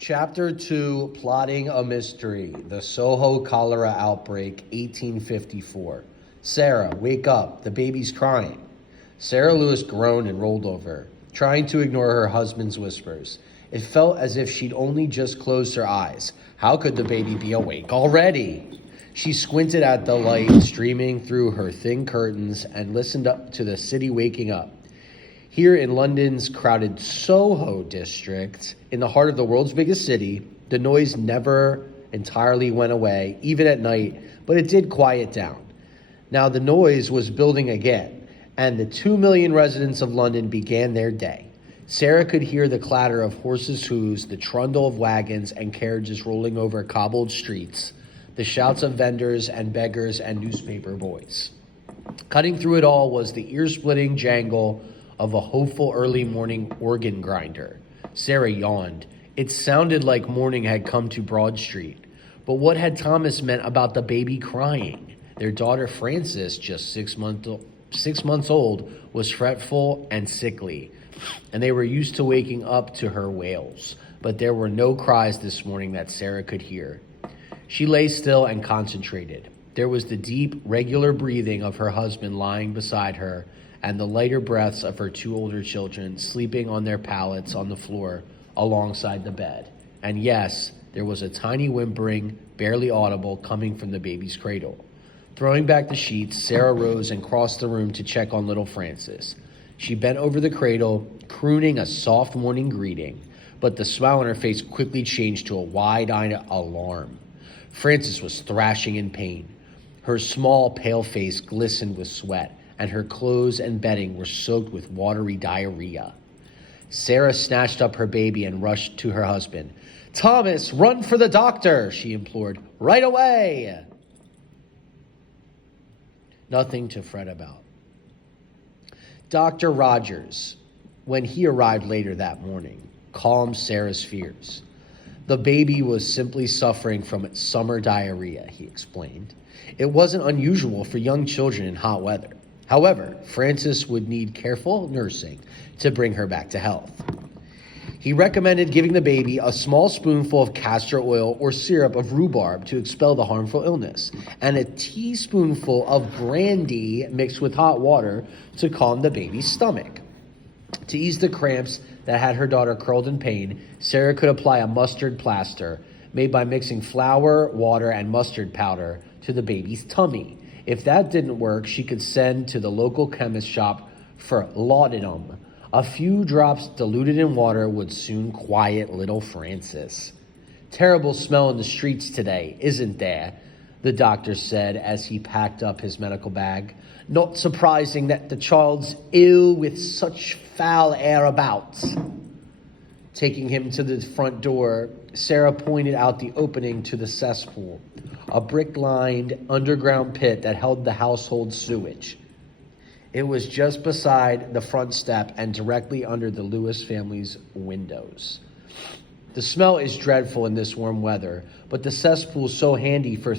Chapter 2, Plotting a Mystery, the Soho Cholera Outbreak, 1854. Sarah, wake up, the baby's crying. Sarah Lewis groaned and rolled over, trying to ignore her husband's whispers. It felt as if she'd only just closed her eyes. How could the baby be awake already? She squinted at the light streaming through her thin curtains and listened up to the city waking up. Here in London's crowded Soho district, in the heart of the world's biggest city, the noise never entirely went away, even at night, but it did quiet down. Now the noise was building again, and the 2 million residents of London began their day. Sarah could hear the clatter of horses' hooves, the trundle of wagons and carriages rolling over cobbled streets, the shouts of vendors and beggars and newspaper boys. Cutting through it all was the ear-splitting jangle of a hopeful early morning organ grinder. Sarah yawned. It sounded like morning had come to Broad Street. But what had Thomas meant about the baby crying? Their daughter Frances, just 6 months old, was fretful and sickly, and they were used to waking up to her wails. But there were no cries this morning that Sarah could hear. She lay still and concentrated. There was the deep, regular breathing of her husband lying beside her, and the lighter breaths of her 2 older children sleeping on their pallets on the floor alongside the bed. And yes, there was a tiny whimpering, barely audible, coming from the baby's cradle. Throwing back the sheets, Sarah rose and crossed the room to check on little Frances. She bent over the cradle, crooning a soft morning greeting, but the smile on her face quickly changed to a wide-eyed alarm. Frances was thrashing in pain. Her small, pale face glistened with sweat, and her clothes and bedding were soaked with watery diarrhea. Sarah snatched up her baby and rushed to her husband. "Thomas, run for the doctor," she implored. "Right away!" Nothing to fret about. Dr. Rogers, when he arrived later that morning, calmed Sarah's fears. The baby was simply suffering from its summer diarrhea, he explained. It wasn't unusual for young children in hot weather. However, Frances would need careful nursing to bring her back to health. He recommended giving the baby a small spoonful of castor oil or syrup of rhubarb to expel the harmful illness, and a teaspoonful of brandy mixed with hot water to calm the baby's stomach. To ease the cramps that had her daughter curled in pain, Sarah could apply a mustard plaster made by mixing flour, water, and mustard powder to the baby's tummy. If that didn't work, she could send to the local chemist shop for laudanum. A few drops diluted in water would soon quiet little Frances. "Terrible smell in the streets today, isn't there?" the doctor said as he packed up his medical bag. "Not surprising that the child's ill with such foul air about." Taking him to the front door, Sarah pointed out the opening to the cesspool, a brick-lined underground pit that held the household sewage. It was just beside the front step and directly under the Lewis family's windows. The smell is dreadful in this warm weather, but the cesspool's so handy for